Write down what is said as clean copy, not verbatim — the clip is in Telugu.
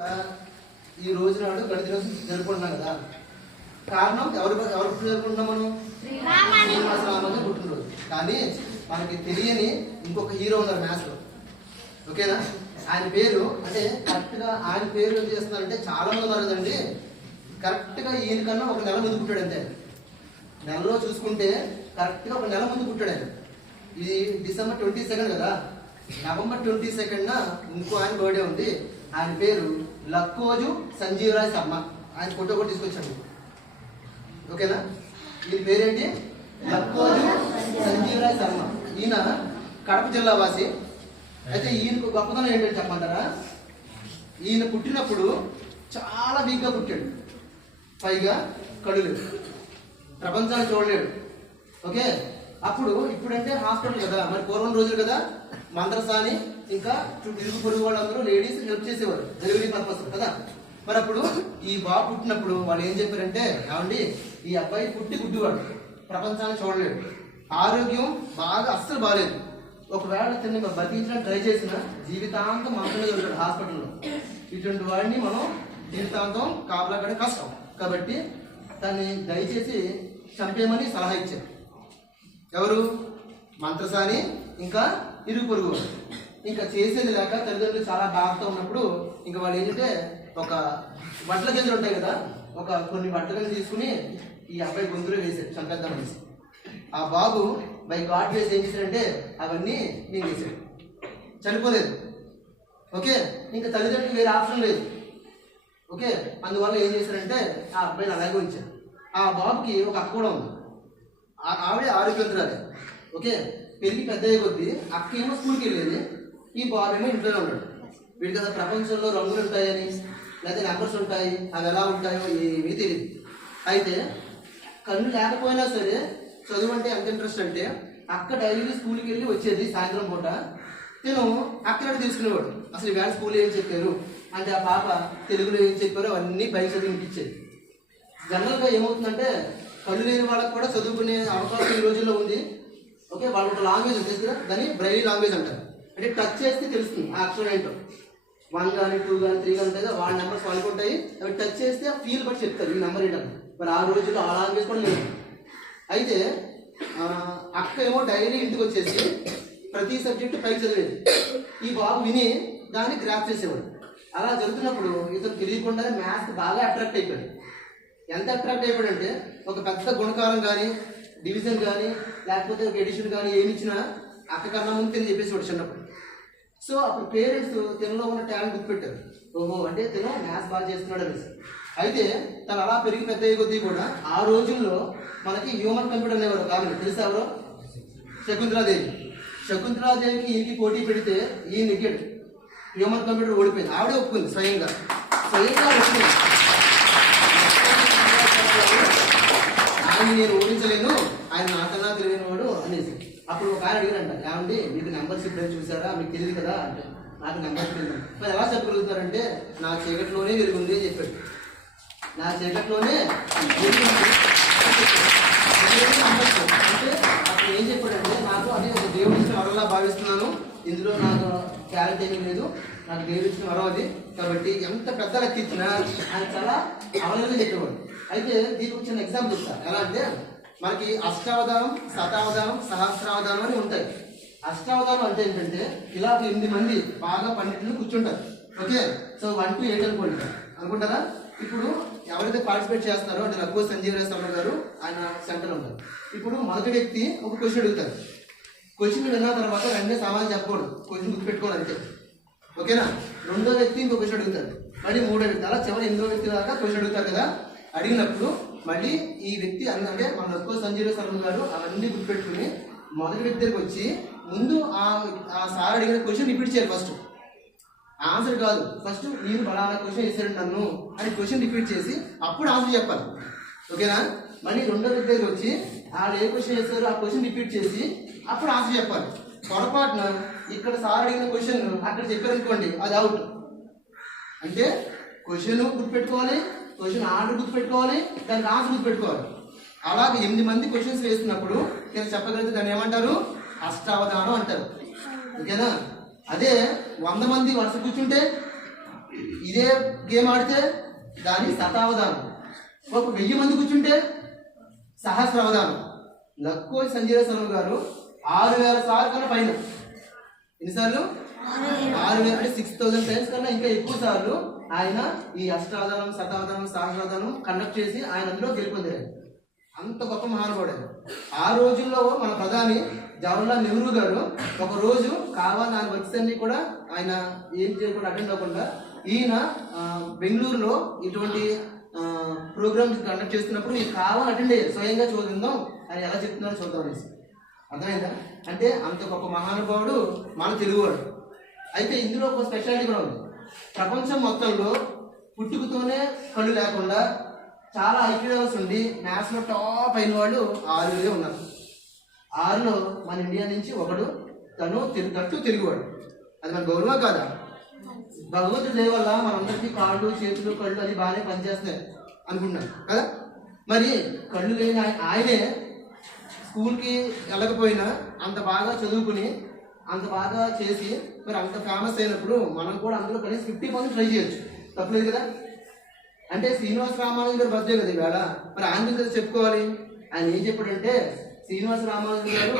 ఈ రోజు నాడు గణిత దినోత్సవం జరుపుకుంటున్నాం కదా. కారణం ఎవరు జరుపుకుంటున్నాం మనం? శ్రీనివాసరామన్ పుట్టినరోజు. కానీ మనకి తెలియని ఇంకొక హీరో ఉన్నారు మ్యాథ్స్ లో. ఓకేనా? ఆయన పేరు అంటే కరెక్ట్ గా ఆయన పేరు ఏం చేస్తున్నారంటే చాలా మంది ఉన్నారు కదండి. కరెక్ట్ గా ఈయన కన్నా ఒక నెల ముందు పుట్టాడు. అంతే నెలలో చూసుకుంటే కరెక్ట్ గా ఒక నెల ముందు పుట్టాడు ఆయన. ఇది డిసెంబర్ 22 కదా. నవంబర్ 22 ఇంకో ఆయన బర్త్డే ఉంది. ఆయన పేరు లక్కోజు సంజీవరాయ్ శర్మ. ఆయన ఫోటో కూడా తీసుకొచ్చాను. ఓకేనా? ఈయన పేరేంటి? లక్కోజు సంజీవరాయ్ శర్మ. ఈయన కడప జిల్లా వాసి. అయితే ఈయనకు గొప్పతనం ఏంటంటే చెప్పమంటారా? ఈయన పుట్టినప్పుడు చాలా వీక్గా పుట్టాడు. పైగా కళ్ళు లేవు, ప్రపంచాన్ని చూడలేడు. ఓకే, అప్పుడు ఇప్పుడంటే హాస్పిటల్ కదా, మరి పూర్వం రోజులు కదా, మందరసాని ఇంకా ఇరుగు పొరుగు వాళ్ళందరూ లేడీస్ హెల్ప్ చేసేవారు డెలివరీ పర్పస్ కదా. మరి అప్పుడు ఈ బాబు పుట్టినప్పుడు వాళ్ళు ఏం చెప్పారంటే, ఏమండి ఈ అబ్బాయి పుట్టి గుడ్డివాడు, ప్రపంచాన్ని చూడలేడు, ఆరోగ్యం బాగా అస్సలు బాగాలేదు, ఒకవేళ తిని బతికించడానికి ట్రై చేసిన జీవితాంతం మాత్రమే ఉంటాడు హాస్పిటల్లో. ఇటువంటి వాడిని మనం జీవితాంతం కాపలాగడం కష్టం కాబట్టి దాన్ని దయచేసి చంపేయమని సలహా ఇచ్చారు. ఎవరు? మంత్రసాని ఇంకా ఇరుగు పొరుగు. ఇంకా చేసేది లేక తల్లిదండ్రులు చాలా బాధతో ఉన్నప్పుడు ఇంకా వాళ్ళు ఏంటంటే ఒక వడ్ల గింజలు ఉంటాయి కదా, ఒక కొన్ని వడ్ల గింజలు తీసుకుని ఈ అబ్బాయి గొంతులో వేసాడు చంపేద్దామనేసి. ఆ బాబు బై గాడ్ చేసి ఏం చేశాడంటే అవన్నీ నేను చేశాడు, చనిపోలేదు. ఓకే, ఇంకా తల్లిదండ్రులు వేరే ఆప్షన్ లేదు. ఓకే, అందువల్ల ఏం చేశారంటే ఆ అబ్బాయిని అలాగే ఉంచారు. ఆ బాబుకి ఒక అక్క కూడా ఉంది. ఆవిడ ఆరోగ్యవంతురాలే. ఓకే, పెరిగి పెద్ద అయ్యే కొద్దీ అక్క ఏమో స్కూల్కి వెళ్ళేది, ఈ బాబు ఏమో ఇంట్లోనే ఉన్నాడు. వీడి కదా ప్రపంచంలో రంగులు ఉంటాయని లేకపోతే నెంబర్స్ ఉంటాయి, అవి ఎలా ఉంటాయో ఏమీ తెలియదు. అయితే కళ్ళు లేకపోయినా సరే చదువు అంటే ఎంత ఇంట్రెస్ట్ అంటే అక్క డైలీ స్కూల్కి వెళ్ళి వచ్చేది సాయంత్రం పూట. నేను అక్కడ తీసుకునేవాడు. అసలు వేళ స్కూల్లో ఏం చెప్పారు అంటే ఆ పాప తెలుగులో ఏం చెప్పారో అవన్నీ బయట చదివింపించేది. జనరల్గా ఏమవుతుందంటే కళ్ళు లేని వాళ్ళకి కూడా చదువుకునే అవకాశం ఈ రోజుల్లో ఉంది. ఓకే, వాళ్ళకి ఒక లాంగ్వేజ్ ఉంటుంది కదా, దాన్ని బ్రైలీ లాంగ్వేజ్ అంటారు. అంటే టచ్ చేస్తే తెలుస్తుంది ఆ అక్షరం ఏంటో. 1 కానీ 2 కానీ 3 కానీ ఉంటాయి కదా, వాళ్ళ నెంబర్స్ వాళ్ళకి ఉంటాయి. అవి టచ్ చేస్తే ఆ ఫీల్ బట్టి చెప్తారు ఈ నెంబర్ ఏంటంటే. మరి ఆ రోజుల్లో ఆ లాంగ్వేజ్ కూడా లేదు. అయితే అక్క ఏమో డైలీ ఇంటికి వచ్చేసి ప్రతి సబ్జెక్టు పైకి చదివేది. ఈ బాబు విని దాన్ని గ్రాప్ చేసేవాడు. అలా జరుగుతున్నప్పుడు ఇతను తెలియకుండానే మ్యాథ్స్ బాగా అట్రాక్ట్ అయిపోయాడు. ఎంత అట్రాక్ట్ అయిపోయాడంటే ఒక పెద్ద గుణకారం కానీ డివిజన్ కానీ లేకపోతే ఒక ఎడిషన్ కానీ ఏమి ఇచ్చినా అక్క కన్నా ముందు తిని చెప్పేసేవాడు చిన్నప్పుడు. సో అప్పుడు పేరెంట్స్ తినలో ఉన్న టాలెంట్ గుర్తుపెట్టారు. ఓహో, అంటే తిను మ్యాథ్స్ బాగా చేస్తున్నాడు అనేసి. అయితే తను అలా పెరిగి పెద్ద అయ్యే కొద్దీ కూడా ఆ రోజుల్లో మనకి హ్యూమన్ కంప్యూటర్ అనేవారు కాబట్టి తెలుసా ఎవరో? శకుంతలాదేవి. శకుంతలాదేవికి ఈయనకి పోటీ పెడితే ఈయన నెగ్గాడు. హ్యూమన్ కంప్యూటర్ ఓడిపోయింది. ఆవిడే ఒప్పుకుంది స్వయంగా ఒప్పుకుంది. ఆయన నేను ఓడించలేను, ఆయన నాకన్నా తెలియని వాడు అనేసి. అప్పుడు ఒక ఆయన అడిగారంట, ఏమండి మీకు నెంబర్స్ ఇప్పుడేం చూసారా, మీకు తెలియదు కదా అంటే. నాకు నెంబర్స్ తెలియదు. మరి ఎలా చెప్పగలుగుతారంటే నా చీకట్లోనే వెలుగుంది అని చెప్పాడు. నా చీకట్లోనే వెలుగుంది అంటే అప్పుడు ఏం చెప్పాడంటే నాకు అది ఒక దేవుడి ఇచ్చిన వరంలా భావిస్తున్నాను, ఇందులో నాకు టాలెంట్ ఏమీ లేదు, నాకు దేవుడి ఇచ్చిన వరం అది. కాబట్టి ఎంత పెద్ద లెక్క ఇచ్చినా ఆయన చాలా అవలంగా చెప్పేవాడు. అయితే దీనికి ఒక చిన్న ఎగ్జాంపుల్ చెప్తాను. ఎలా అంటే మనకి అష్టావధానం, శతావధానం, సహస్రావధానం అని ఉంటాయి. అష్టావధానం అంటే ఏంటంటే ఇలా 8 మంది బాగా పండితులు కూర్చుంటారు. ఓకే, సో 1 to 8 అనుకుంటారా? ఇప్పుడు ఎవరైతే పార్టిసిపేట్ చేస్తారో అంటే లక్కోజు సంజీవరాయ్ శర్మ గారు ఆయన సెంటర్ ఉంటారు. ఇప్పుడు మొదటి వ్యక్తి ఒక క్వశ్చన్ అడుగుతారు. క్వశ్చన్ విన్న తర్వాత వెంటనే సమాధానం చెప్పకూడదు, క్వశ్చన్ గుర్తుపెట్టుకోవాలి అంతే. ఓకేనా? రెండో వ్యక్తి ఇంకో క్వశ్చన్ అడుగుతారు, మళ్ళీ మూడో వ్యక్తి, అలా చివరి 8వ వ్యక్తి దాకా క్వశ్చన్ అడుగుతారు కదా. అడిగినప్పుడు మళ్ళీ ఈ వ్యక్తి అంటే మన లక్కోజు సంజీవరాయ్ శర్మ గారు అవన్నీ గుర్తుపెట్టుకుని మొదటి వ్యక్తి దగ్గరికి వచ్చి ముందు ఆ సార్ అడిగిన క్వశ్చన్ రిపీట్ చేయాలి. ఫస్ట్ ఆన్సర్ కాదు, ఫస్ట్ నేను బలానా క్వశ్చన్ వేసాడు నన్ను అని క్వశ్చన్ రిపీట్ చేసి అప్పుడు ఆన్సర్ చెప్పాలి. ఓకేనా? మళ్ళీ రెండో వ్యక్తి దగ్గరికి వచ్చి వాళ్ళు ఏ క్వశ్చన్ వేస్తారో ఆ క్వశ్చన్ రిపీట్ చేసి అప్పుడు ఆన్సర్ చెప్పాలి. పొరపాటున ఇక్కడ సార్ అడిగిన క్వశ్చన్ అక్కడ చెప్పారనుకోండి, అది అవుట్. అంటే క్వశ్చన్ గుర్తుపెట్టుకోవాలి, క్వశ్చన్ ఆర్డర్ గుర్తుపెట్టుకోవాలి, దానికి ఆన్సర్ గుర్తుపెట్టుకోవాలి. అలాగే 8 మంది క్వశ్చన్స్ వేస్తున్నప్పుడు నేను చెప్పగలిగితే దాన్ని ఏమంటారు? అష్టావధానం అంటారు. ఓకేనా? అదే 100 మంది వరుస కూర్చుంటే ఇదే గేమ్ ఆడితే దాని శతావధానం. ఒక 1000 మంది కూర్చుంటే సహస్రావధానం. లక్కోటి సంజీవ శర్మ గారు 6000 సార్లు కన్నా పైన. ఎన్నిసార్లు? 6000 అంటే 6000 టైమ్స్ కన్నా ఇంకా ఎక్కువ సార్లు ఆయన ఈ అష్టావధానం, శతావధానం, సహస్రావధానం కండక్ట్ చేసి ఆయన అందులో గెలుపొందారు. అంత గొప్ప మహానుభావుడు. ఆ రోజుల్లో మన ప్రధాని జవహర్లాల్ నెహ్రూ గారు ఒక రోజు కావాలి ఆయన వర్క్స్ అన్ని కూడా ఆయన ఏం చేయకుండా అటెండ్ అవ్వకుండా ఈయన బెంగళూరులో ఇటువంటి ప్రోగ్రామ్ కండక్ట్ చేస్తున్నప్పుడు ఈ కావాలి అటెండ్ అయ్యారు. స్వయంగా చూద్దాం ఆయన ఎలా చెప్తున్నారో చూద్దాం అనేసి. అర్థమైందా? అంటే అంత గొప్ప మహానుభావుడు మన తెలుగువాడు. అయితే ఇందులో ఒక స్పెషాలిటీ కూడా ఉంది. ప్రపంచం మొత్తంలో పుట్టుకతోనే కళ్ళు లేకుండా చాలా ఐక్యూ లెవెల్స్ ఉండి మ్యాథ్స్లో టాప్ అయిన వాళ్ళు 6 ఉన్నారు. 6లో మన ఇండియా నుంచి ఒకడు, తను తెలుగువాడు. అది మన గౌరవం కాదా? భగవంతుడి దయ వల్ల మనందరికీ కాళ్ళు, చేతులు, కళ్ళు అది బాగానే పనిచేస్తాయి అనుకుంటున్నాం కదా. మరి కళ్ళు లేని ఆయనే స్కూల్కి వెళ్ళకపోయినా అంత బాగా చదువుకుని అంత బాగా చేసి మరి అంత ఫేమస్ అయినప్పుడు మనం కూడా అందులో కనీసం 50% ట్రై చేయొచ్చు. తప్పలేదు కదా. అంటే శ్రీనివాస రామానుజన్ గారు బర్త్డే కదా ఈవేళ. మరి ఆయన గురించి చెప్పుకోవాలి. ఆయన ఏం చెప్పాడంటే, శ్రీనివాస రామానుజన్ గారు